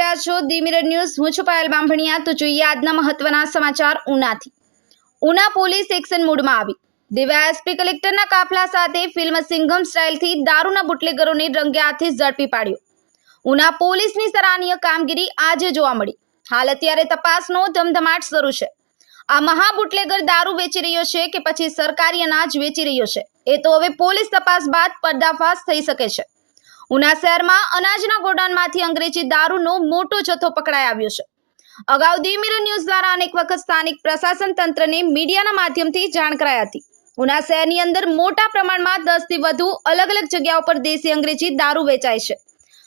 છો the mirror news. હું છું પાયલ બાંભણિયા. તો જોઈએ આજના મહત્વના સમાચાર ઉનાથી. ઉના પોલીસ એક્શન મોડમાં આવી. દિવ્યા એસપી કલેક્ટરના કાફલા સાથે ફિલ્મ સિંઘમ સ્ટાઇલથી દારૂના બુટલેગરોને રંગે હાથે ઝડપી પાડ્યો. ઉના પોલીસની સરાહનીય કામગીરી આજે જોવા મળી. હાલ અત્યારે તપાસનો ધમધમાટ શરૂ છે. આ મહા બુટલેગર દારૂ વેચી રહ્યો છે કે પછી સરકારી અનાજ વેચી રહ્યો છે? એ તો હવે પોલીસ તપાસ બાદ પર્દાફાશ થઈ શકે છે. ઉના શહેરમાં અનાજના ગોડાઉનમાંથી અંગ્રેજી દારૂનો મોટો જથ્થો પકડાઈ આવ્યો છે. અગાઉ ધી મિરર ન્યૂઝ દ્વારા અનેક વખત સ્થાનિક પ્રશાસન તંત્રને મીડિયાના માધ્યમથી જાણ કરાઈ હતી. ઉના શહેરની અંદર મોટા પ્રમાણમાં દસથી વધુ અલગ અલગ જગ્યાઓ પર દેશી અંગ્રેજી દારૂ વેચાય છે.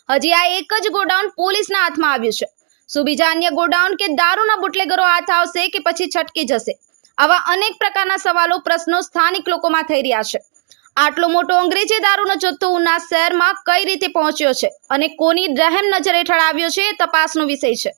હજી આ એક જ ગોડાઉન પોલીસના હાથમાં આવ્યું છે. શું બીજા અન્ય ગોડાઉન કે દારૂના બુટલેગરો હાથ આવશે કે પછી છટકી જશે? આવા અનેક પ્રકારના સવાલો પ્રશ્નો સ્થાનિક લોકોમાં થઈ રહ્યા છે. આટલો મોટો અંગ્રેજી દારૂનો જથ્થો ઉના શહેરમાં કઈ રીતે પહોંચ્યો છે અને કોની રહેમ નજર હેઠળ આવ્યો છે એ તપાસનો વિષય છે.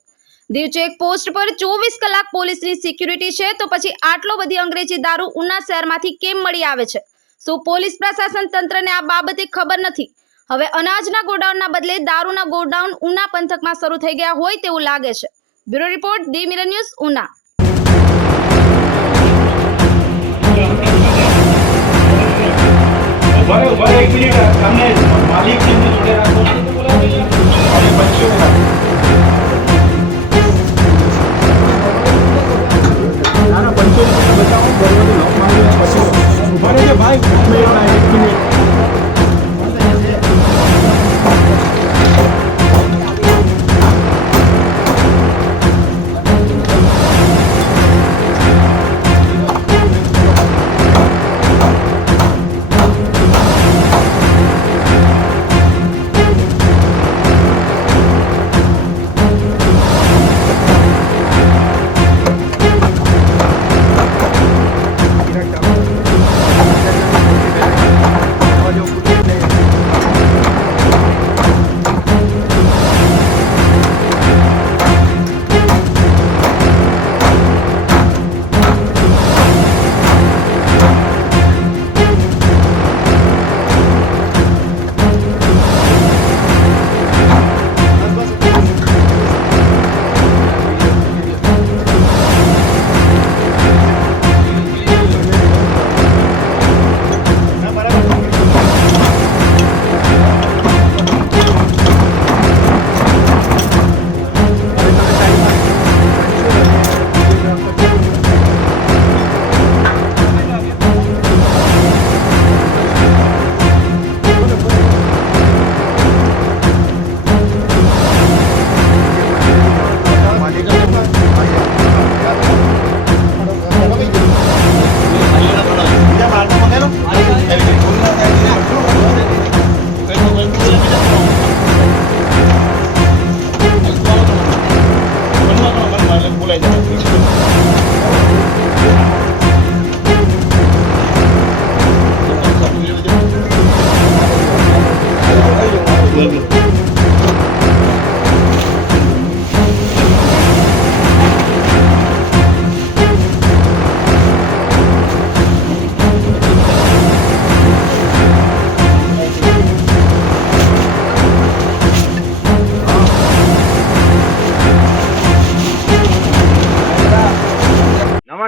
દીવ ચેક પોસ્ટ પર ચોવીસ કલાક પોલીસની સિક્યુરિટી છે તો પછી આટલો બધી અંગ્રેજી દારૂ ઉના શહેરમાંથી કેમ મળી આવે છે? શું પોલીસ પ્રશાસન તંત્રને આ બાબતે ખબર નથી? હવે અનાજના ગોડાઉનના બદલે દારૂના ગોડાઉન ઉના પંથકમાં શરૂ થઈ ગયા હોય તેવું લાગે છે. Bureau report the mirror news Una. એક મિનિટ તમને માલિક જોડે રાખો. પંચો બતાવો પછી ઊભા રહેજો ભાઈ, એક મિનિટ.